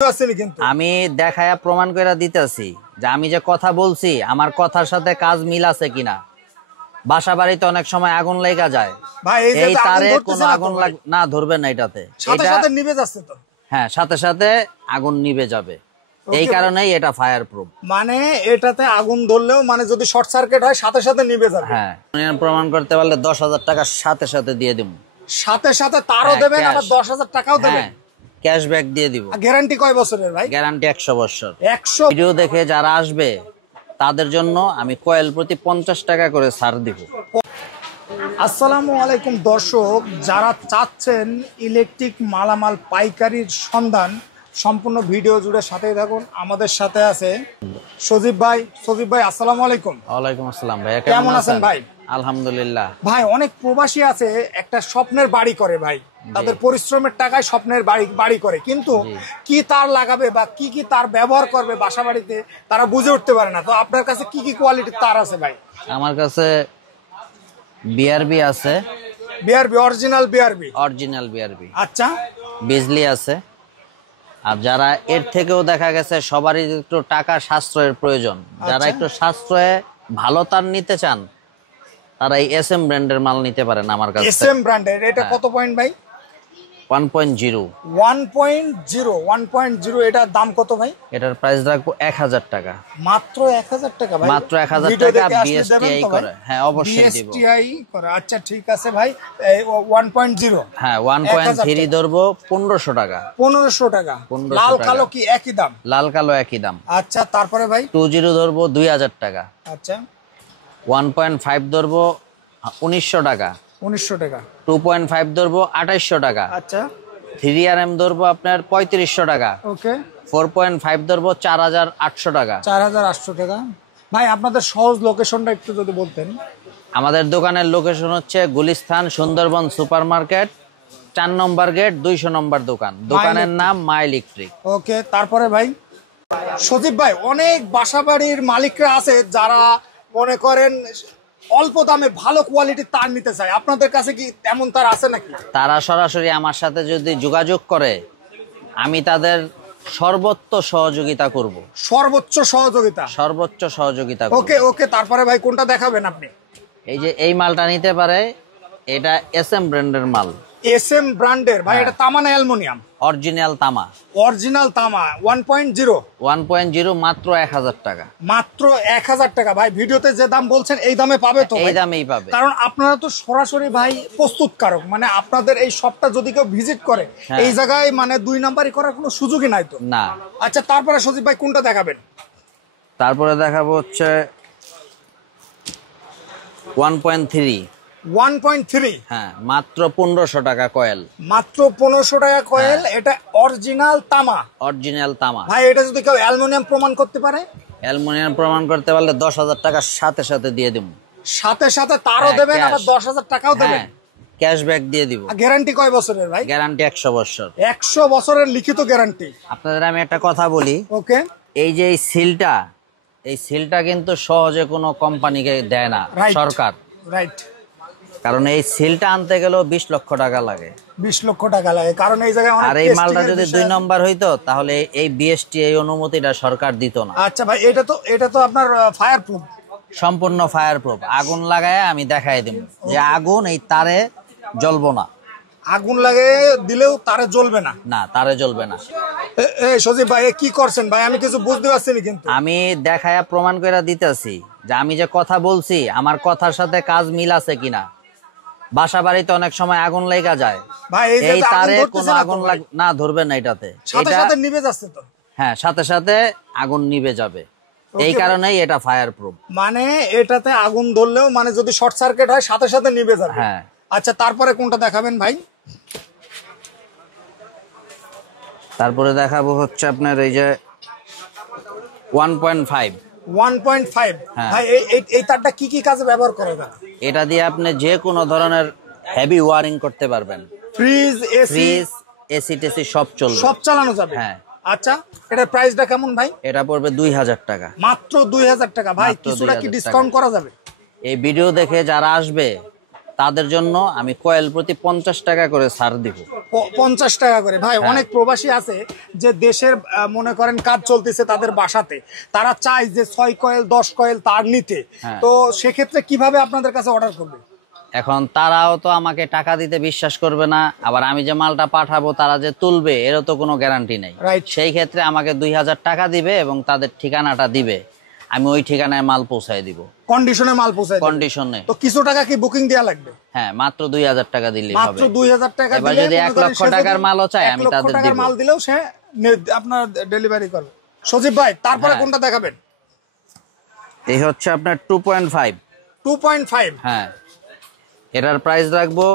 আমি দেখায়া প্রমাণ করে দিতেছি যে আমি যে কথা বলছি আমার কথার সাথে কাজ মিল আছে কিনা। বাসা বাড়িতে অনেক সময় আগুন লেগা যায়, এই তারে কোনো আগুন না ধরবে না, এটাতে সাথে সাথে নিভে যাচ্ছে তো। হ্যাঁ, সাথে সাথে আগুন নিভে যাবে, এই কারণেই এটা ফায়ার প্রুফ। মানে এটাতে আগুন ধরলেও মানে যদি শর্ট সার্কিট হয় সাথে সাথে নিভে যাবে। হ্যাঁ, প্রমাণ করতে পারলে 10,000 টাকা সাথে সাথে দিয়ে দিব। সাথে সাথে তারও দেবেন, আবার 10,000 টাকাও দেবেন, ক্যাশব্যাক দিয়ে দিব। গ্যারান্টি কয় বছরের ভাই? গ্যারান্টি 100 বছর। 100। ভিডিও দেখে যারা আসবে তাদের জন্য আমি কয়েল প্রতি 50 টাকা করে ছাড় দিব। আসসালামু আলাইকুম দর্শক, যারা চাচ্ছেন ইলেকট্রিক মালামাল পাইকারির সন্ধান, সম্পূর্ণ ভিডিও জুড়ে সাথেই থাকুন। আমাদের সাথে আছে সজীব ভাই। সজীব ভাই আসসালামু আলাইকুম। ওয়ালাইকুম আসসালাম ভাই, কেমন আছেন ভাই? আলহামদুলিল্লাহ ভাই, অনেক প্রবাসী আছে একটা স্বপ্নের বাড়ি করে ভাই, তাদের পরিশ্রমের টাকায় স্বপ্নের বাড়ি করে, কিন্তু কি তার লাগাবে বা কি কি তার ব্যবহার করবে বাসা বাড়িতে তারা বুঝে উঠতে পারে না। তো আপনার কাছে কি কি কোয়ালিটির তার আছে ভাই? আমার কাছে বিআরবি আছে, বিআরবি অরিজিনাল বিআরবি। আচ্ছা, বিজলি আছে। আর যারা এর থেকেও দেখা গেছে সবারই একটু টাকা সাশ্রয়ের প্রয়োজন, যারা একটু সাশ্রয়ে ভালো তার নিতে চান তারা এই এসএম ব্র্যান্ডের মাল নিতে পারেন আমার কাছে। এসএম ব্র্যান্ডের এটা কত পয়েন্ট ভাই? 1.0। এটার দাম কত ভাই? এটার প্রাইস রাখবো 1000 টাকা। মাত্র 1000 টাকা ভাই? মাত্র 1000 টাকা। বিএসটিআই করে? হ্যাঁ, অবশ্যই দিব। বিএসটিআই করে? আচ্ছা ঠিক আছে ভাই। 1.0, হ্যাঁ 1.3 ধরবো 1500 টাকা। 1500 টাকা। লাল কালো কি একই দাম? লাল কালো একই দাম। আচ্ছা, তারপরে ভাই 20 ধরবো 2000 টাকা। আচ্ছা, 1.5 ধরবো 1900 টাকা। 1900 টাকা। 2.5 ধরবো 2800 টাকা। আচ্ছা, 3RM ধরবো আপনার 3500 টাকা। ওকে। 4.5 ধরবো 4800 টাকা। 4800 টাকা। ভাই আপনাদের সহজ লোকেশনটা একটু যদি বলতেন। আমাদের দোকানের লোকেশন হচ্ছে গুলিস্তান সুন্দরবন সুপার মার্কেট, 4 নম্বর গেট, 200 নম্বর দোকান। দোকানের নাম মা ইলেকট্রিক। ওকে, তারপরে ভাই সজীব ভাই, অনেক বাসা বাড়ির মালিকরা আছে যারা মনে করেন অল্প দামে ভালো কোয়ালিটির তার নিতে চায়, আপনাদের কাছে কি তেমন তার আছে নাকি? তারা সরাসরি আমার সাথে যদি যোগাযোগ করে আমি তাদের সর্বোচ্চ সহযোগিতা করব। সর্বোচ্চ সহযোগিতা। ওকে ওকে, তারপরে ভাই কোনটা দেখাবেন আপনি? এই যে এই মালটা নিতে পারে, এটা এসএম ব্র্যান্ডের মাল। এসএম ব্র্যান্ডের ভাই? এটা তামা না অ্যালুমিনিয়াম? অরিজিনাল তামা। 1.0 মাত্র 1000 টাকা। মাত্র 1000 টাকা। ভাই ভিডিওতে যে দাম বলছেন এই দামে পাবে তো? এই দামেই পাবে, কারণ আপনারা তো সরাসরি ভাই প্রস্তুতকারক, মানে আপনাদের এই শপটা যদি কেউ ভিজিট করে এই জায়গায় মানে 2 নাম্বারই করার কোনো সুযোগই নাই তো? না। আচ্ছা, তারপরে সজীব ভাই কোনটা দেখাবেন? তারপরে দেখাবো হচ্ছে 1.3। হ্যাঁ, মাত্র 1500 টাকা কয়েল। মাত্র 1500 টাকা কয়েল। এটা অরিজিনাল তামা? অরিজিনাল তামা। ভাই এটা যদি কেউ অ্যালুমিনিয়াম প্রমাণ করতে পারে? অ্যালুমিনিয়াম প্রমাণ করতে পারলে 10,000 টাকা সাথে সাথে দিয়ে দিব। সাথে সাথে তারও দেবেন, আবার 10,000 টাকাও দেবেন, ক্যাশব্যাক দিয়ে দিব। গ্যারান্টি কয় বছরের ভাই? গ্যারান্টি 100 বছর। 100 বছরের লিখিত গ্যারান্টি। আপনাদের আমি একটা কথা বলি। ওকে। এই যে এই সিলটা কিন্তু সহজে কোনো কোম্পানিকে দেয় না সরকার। রাইট। কারণ এই সিলটা আনতে গেলেও 20 লক্ষ টাকা লাগে। 20 লক্ষ টাকা লাগে, কারণ এই জায়গায় আর এই মালটা যদি 2 নম্বর হইতো তাহলে এই বিএসটিআই অনুমতিটা সরকার দিত না। আচ্ছা ভাই, এটা তো আপনার ফায়ার প্রুফ? সম্পূর্ণ ফায়ার প্রুফ। আগুন লাগায় আমি দেখাই দিব যে আগুন এই তারে জ্বলবো না। আগুন লাগে দিলেও তারে জ্বলবে না? না, তারে জ্বলবে না। এই সজীব ভাই কি করছেন ভাই? আমি কিছু বুঝতে পারছি না। কিন্তু আমি দেখায়া প্রমাণ করে দিতেছি যে আমি যে কথা বলছি আমার কথার সাথে কাজ মিল আছে কিনা। বাসা বাড়িতে অনেক সময় আগুন লেগা যায়, এই তারে কোনো আগুন না ধরবে না, এটাতে সাথে সাথে নিভে যাচ্ছে তো? হ্যাঁ, সাথে সাথে আগুন নিভে যাবে, এই কারণেই এটা ফায়ার প্রুফ। মানে এটাতে আগুন ধরলেও মানে যদি শর্ট সার্কিট হয় সাথে সাথে নিভে যাবে? হ্যাঁ। আচ্ছা, তারপরে কোনটা দেখাবেন ভাই? তারপরে দেখাবো হচ্ছে আপনার এই যে 1.5। ভাই এই তারটা কি কি কাজে ব্যবহার করা যায়? এটা দিয়ে আপনি যে কোনো ধরনের হেভি ওয়ারিং করতে পারবেন। ফ্রিজ, এসি টেসি সব চলবে, সব চালানো যাবে? হ্যাঁ। আচ্ছা, এটার প্রাইসটা কেমন ভাই? এটা পড়বে 2000 টাকা। মাত্র 2000 টাকা। ভাই কিছুটা কি ডিসকাউন্ট করা যাবে? এই ভিডিও দেখে যারা আসবে তাদের জন্য আমি কয়েল প্রতি 50 টাকা করে ছাড় দিব। 50 টাকা করে ভাই। অনেক প্রবাসী আছে যে দেশের মনে করেন কাজ চলতেছে তাদের বাসাতে, তারা চায় যে 6 কয়েল 10 কয়েল তার নিতে, তো সেক্ষেত্রে কিভাবে আপনাদের কাছে অর্ডার করবে? এখন তারাও তো আমাকে টাকা দিতে বিশ্বাস করবে না, আবার আমি যে মালটা পাঠাবো তারা যে তুলবে এরও তো কোনো গ্যারান্টি নেই। রাইট। সেই ক্ষেত্রে আমাকে 2000 টাকা দিবে এবং তাদের ঠিকানাটা দিবে, আমি ওই ঠিকানায় মাল পৌঁছায় দিব। কন্ডিশনে মাল পৌঁছায় দিবে? কন্ডিশনে। তো কিছু টাকা কি বুকিং দেয়া লাগবে? হ্যাঁ, মাত্র 2000 টাকা দিলেই হবে। মাত্র 2000 টাকা এবার দিলে যদি 1 লক্ষ টাকার মালও চাই আমি তাদের দিব। 1 লক্ষ টাকার মাল দিলেও সে আপনার ডেলিভারি করবে। সজীব ভাই তারপরে কোনটা দেখাবেন? এই হচ্ছে আপনার 2.5। 2.5? হ্যাঁ, এটার প্রাইস রাখবো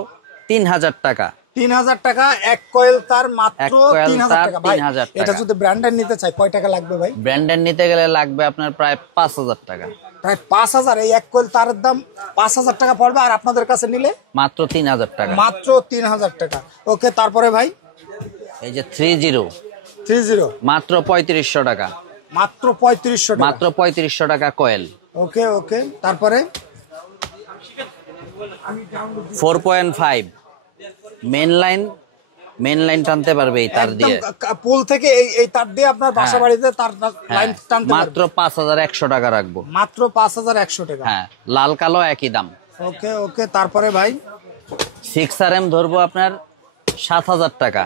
3000 টাকা। 3000 টাকা এক কয়েল তার, মাত্র 3000 টাকা ভাই। 3000 টাকা। এটা যদি ব্র্যান্ডের নিতে চাই কয় টাকা লাগবে ভাই? ব্র্যান্ডের নিতে গেলে লাগবে আপনার প্রায় 5000 টাকা। প্রায় 5000। এই এক কয়েল তারের দাম 5000 টাকা পড়বে, আর আপনাদের কাছে নিলে মাত্র 3000 টাকা। মাত্র 3000 টাকা। ওকে, তারপরে ভাই এই যে 30 মাত্র 3500 টাকা। মাত্র 3500 টাকা। মাত্র 3500 টাকা কয়েল। ওকে ওকে, তারপরে 4.5 মেন লাইন টানতে পারবে এই তার দিয়ে, পুল থেকে এই তার দিয়ে আপনার বাসা বাড়িতে তার লাইন টানতে পারবে। মাত্র 5100 টাকা রাখবো। মাত্র 5100 টাকা। হ্যাঁ, লাল কালো একই দাম। ওকে ওকে, তারপরে ভাই 6RM ধরবো আপনার 7000 টাকা।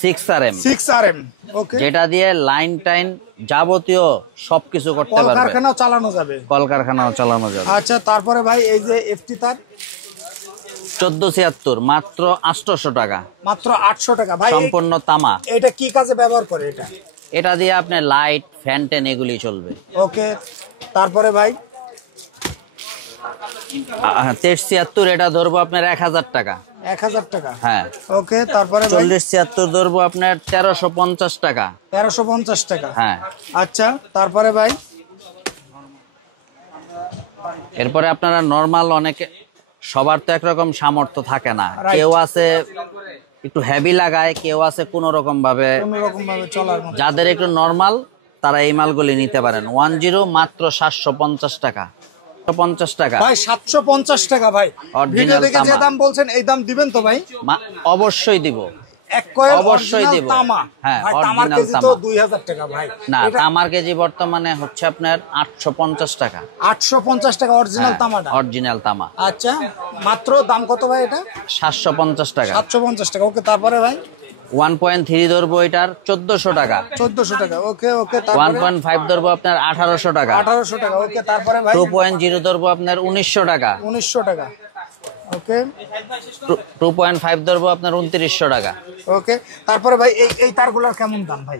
6RM। ওকে, যেটা দিয়ে লাইন টাইন যাবতীয় সবকিছু করতে পারবে, কলকারখানাও চালানো যাবে। কলকারখানাও চালানো যাবে। আচ্ছা, তারপরে ভাই এই যে এফটি তার 1476 মাত্র 800 টাকা। মাত্র 800 টাকা ভাই। সম্পূর্ণ তামা। এটা কি কাজে ব্যবহার করে এটা? এটা দিয়ে আপনি লাইট ফ্যান টেন এগুলি চলবে। ওকে, তারপরে ভাই 2376 এটা ধরবো আপনার 1000 টাকা। 1000 টাকা। হ্যাঁ। ওকে, তারপরে ভাই 4076 ধরবো আপনার 1350 টাকা। 1350 টাকা। হ্যাঁ। আচ্ছা, তারপরে ভাই এরপরে আপনারা নরমাল, অনেকে সবার তো একরকম সামর্থ্য থাকে না, কেউ আছে একটু হেভি লাগায়, কেউ আছে কোন রকম ভাবে চলার মতো। যাদের একটু নরমাল তারা এই মালগুলি নিতে পারেন। 10 মাত্র 750 টাকা। 50 টাকা ভাই, 750 টাকা ভাই। ভিডিও দেখে যে দাম বলছেন এই দাম দিবেন তো ভাই? অবশ্যই দিব। এক কয়েল অবশ্যই দিব। তামা। হ্যাঁ, ভাই তামার কেজি তো 2000 টাকা ভাই। না, তামার কেজি বর্তমানে হচ্ছে আপনার 850 টাকা। 850 টাকা অরিজিনাল তামাটা? অরিজিনাল তামা। আচ্ছা, মাত্র দাম কত ভাই এটা? 750 টাকা। 750 টাকা। ওকে, তারপরে ভাই 1.3 ধরবো এটার 1400 টাকা। 1400 টাকা। ওকে ওকে, তারপরে 1.5 ধরবো আপনার 1800 টাকা। 1800 টাকা। ওকে, তারপরে ভাই 2.0 ধরবো আপনার 1900 টাকা। 1900 টাকা। ওকে, 2.5 ধরবো আপনার 2900 টাকা। ওকে, তারপরে ভাই এই তারগুলোর কেমন দাম ভাই?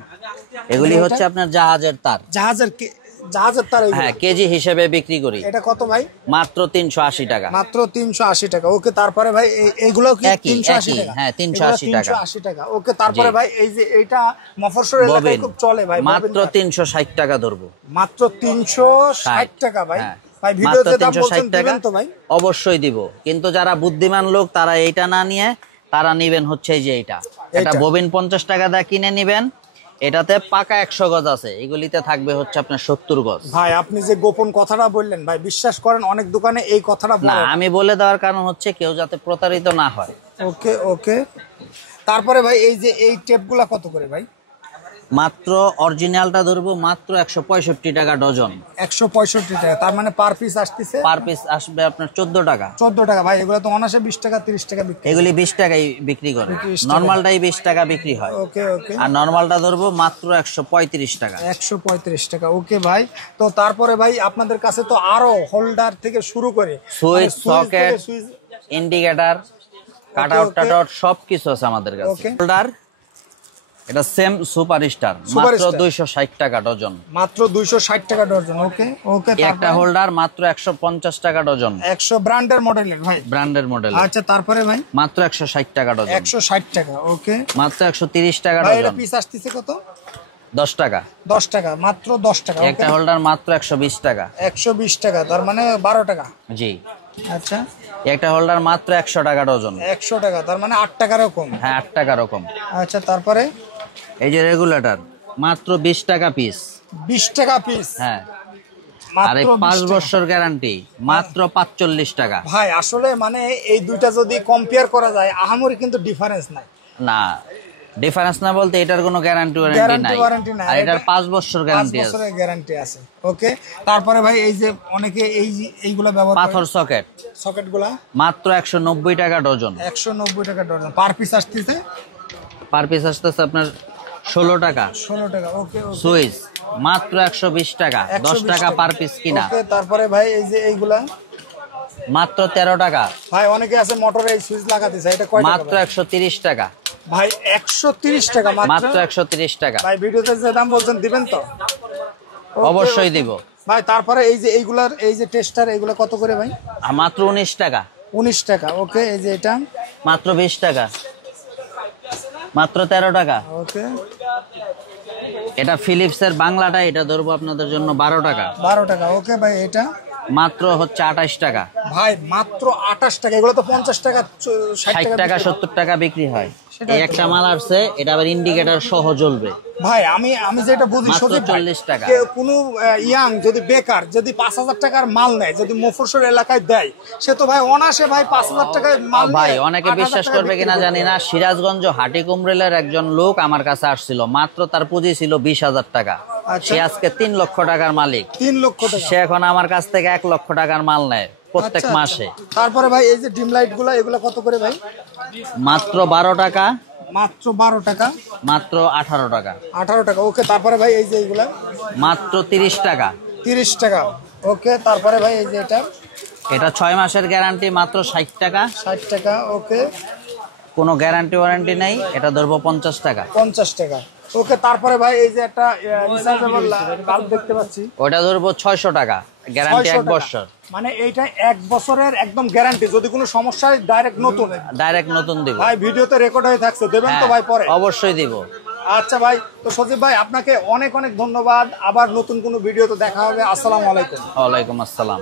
এগুলি হচ্ছে আপনার জাহাজের তার। জাহাজের তার? হ্যাঁ, কেজি হিসেবে বিক্রি করি। এটা কত ভাই? মাত্র 380 টাকা। মাত্র 380 টাকা। ওকে, তারপরে ভাই এইগুলো কি 380 টাকা? হ্যাঁ, 380 টাকা। 380 টাকা। ওকে, তারপরে ভাই এই যে এইটা মফস্বল এলাকায় খুব চলে ভাই, মাত্র 360 টাকা ধরবো। মাত্র 360 টাকা ভাই। ভাই মাত্র ভিডিওতে দাম 360 বলছেন টাকা দিবেন তো ভাই? অবশ্যই দিব, কিন্তু যারা বুদ্ধিমান লোক তারা এইটা না নিয়ে তারা নিবেন হচ্ছে এই যে এটা ববিন 50 টাকা দিয়ে কিনে নিবেন। এটাতে পাকা 100 গজ আছে, এগুলিতে থাকবে হচ্ছে আপনার 70 গজ। ভাই আপনি যে গোপন কথাটা বললেন ভাই, বিশ্বাস করেন অনেক দোকানে এই কথাটা বলে না, আমি বলে দেওয়ার কারণ হচ্ছে কেউ যাতে প্রতারিত না হয়। ওকে ওকে, তারপরে ভাই এই যে এই টেপগুলা কত করে ভাই? মাত্র অরিজিনালটা ধরবো মাত্র 165 টাকা ডজন। 165 টাকা, তার মানে পার পিস আসতেছে? পার পিস আসবে আপনার 14 টাকা। 14 টাকা। ভাই এগুলো তো অনাসে 20 টাকা 30 টাকা বিক্রি। এগুলি 20 টাকাই বিক্রি করে, নরমালটাই 20 টাকা বিক্রি হয়। ওকে ওকে, আর নরমালটা ধরবো মাত্র 135 টাকা। 135 টাকা। ওকে ভাই, তো তারপরে ভাই আপনাদের কাছে তো আরো হোল্ডার থেকে শুরু করে সুইচ, সকেট, ইন্ডিকেটর, কাটআউট টাটআউট সবকিছু আছে আমাদের কাছে। হোল্ডার এটা সেম সুপারস্টার, মাত্র 260 টাকা ডজন। মাত্র 260 টাকা ডজন। ওকে ওকে, একটা হোল্ডার মাত্র 150 টাকা ডজন। 100 ব্র্যান্ডের মডেলের ভাই? ব্র্যান্ডের মডেল। আচ্ছা, তারপরে ভাই মাত্র 160 টাকা ডজন। 160 টাকা। ওকে, মাত্র 130 টাকা ভাই এটা ডজন। পিস আসতেছে কত? 10 টাকা। 10 টাকা, মাত্র 10 টাকা। একটা হোল্ডার মাত্র 120 টাকা। 120 টাকা, তার মানে 12 টাকা। জি। আচ্ছা, একটা হোল্ডার মাত্র 100 টাকা ডজন। 100 টাকা, তার মানে 8 টাকারও কম। হ্যাঁ, 8 টাকা রকম। আচ্ছা, তারপরে এই যে রেগুলেটর মাত্র 20 টাকা পিস। 20 টাকা পিস? হ্যাঁ। আর এই 5 বছর গ্যারান্টি মাত্র 45 টাকা। ভাই আসলে মানে এই দুইটা যদি কম্পেয়ার করা যায় আহামরি কিন্তু ডিফারেন্স নাই। না ডিফারেন্স না বলতে এটার কোনো গ্যারান্টি ওয়ারেন্টি নাই, আর এটার 5 বছর গ্যারান্টি আছে। 5 বছরের গ্যারান্টি আছে। ওকে, তারপরে ভাই এই যে অনেকে এইগুলা ব্যবহার করে পাথর সকেটগুলা মাত্র 190 টাকা ডজন। 190 টাকা ডজন। পার পিস আসতেছে আপনার 16 টাকা। 16 টাকা। ওকে। সুইচ মাত্র 120 টাকা, 10 টাকা পার পিস কিনা। ওকে, তারপরে ভাই এই যে এইগুলা মাত্র 13 টাকা। ভাই অনেকে আছে মোটরে এই সুইচ লাগাতে চায়, এটা কয় টাকা? মাত্র 130 টাকা। ভাই 130 টাকা মাত্র 130 টাকা। ভাই ভিডিওতে যে দাম বলছেন দিবেন তো? অবশ্যই দিব ভাই। তারপরে এই যে এইগুলার এই যে টেস্টার এগুলা কত করে ভাই? মাত্র 19 টাকা। 19 টাকা। ওকে, এই যে এটা মাত্র 20 টাকা। মাত্র 13 টাকা। ওকে, এটা ফিলিপসের বাংলাটা, এটা ধরবো আপনাদের জন্য 12 টাকা। 12 টাকা। ওকে ভাই, এটা মাত্র হচ্ছে 28 টাকা। ভাই মাত্র 28 টাকা। এগুলো তো 50 টাকা 60 টাকা 70 টাকা বিক্রি হয়। এই একটা মাল আসছে, এটা আবার ইন্ডিকেটর সহ জ্বলবে। ভাই আমি যেটা বুঝি মাত্র সত্যি 40 টাকা। কোনো ইয়াং যদি বেকার যদি 5000 টাকার মাল নেয়, যদি মফস্বল এলাকায় দেয়, সে তো ভাই অনাসে ভাই 5000 টাকায় মাল ভাই নিয়ে অনেকে 8000 বিশ্বাস টাকা করবে বিক্রি কিনা করবে। জানি না, সিরাজগঞ্জ হাটি কুমরেলের একজন লোক আমার কাছে আসছিল, মাত্র তার পুঁজি ছিল 20,000 টাকা। আচ্ছা। সে আজকে 3 লক্ষ টাকার মালিক। 3 লক্ষ টাকা। সে এখন আমার কাছ থেকে 1 লক্ষ টাকার মাল নেয় প্রত্যেক আচ্ছা, মাসে। তারপরে ভাই এই যে ডিম লাইট গুলা এগুলা কত করে ভাই? মাত্র 12 টাকা। মাত্র 12 টাকা। মাত্র 18 টাকা। 18 টাকা। ওকে, তারপরে ভাই এই যে এইগুলা মাত্র 30 টাকা। 30 টাকা। ওকে, তারপরে ভাই এই যে এটা 6 মাসের গ্যারান্টি, মাত্র 60 টাকা। 60 টাকা। ওকে, কোনো গ্যারান্টি ওয়ারেন্টি নাই, এটা ধরবো 50 টাকা। 50 টাকা। ওকে, তারপরে ভাই এই যে একটা রিচার্জেবল বাল্ব দেখতে পাচ্ছি, ওটা ধরবো 600 টাকা, গ্যারান্টি 1 600 টাকা। বছর। মানে এইটা 1 বছরের একদম গ্যারান্টি, যদি কোনো সমস্যা হয় ডাইরেক্ট নতুন দিব। ভাই ভিডিওতে রেকর্ড হয়ে থাকছে, দেবেন তো হ্যাঁ, ভাই পরে? অবশ্যই দিব। আচ্ছা ভাই, তো সজীব ভাই আপনাকে অনেক অনেক ধন্যবাদ। আবার নতুন কোনো ভিডিওতে দেখা হবে। আসসালামু আলাইকুম। ওয়ালাইকুম আসসালাম।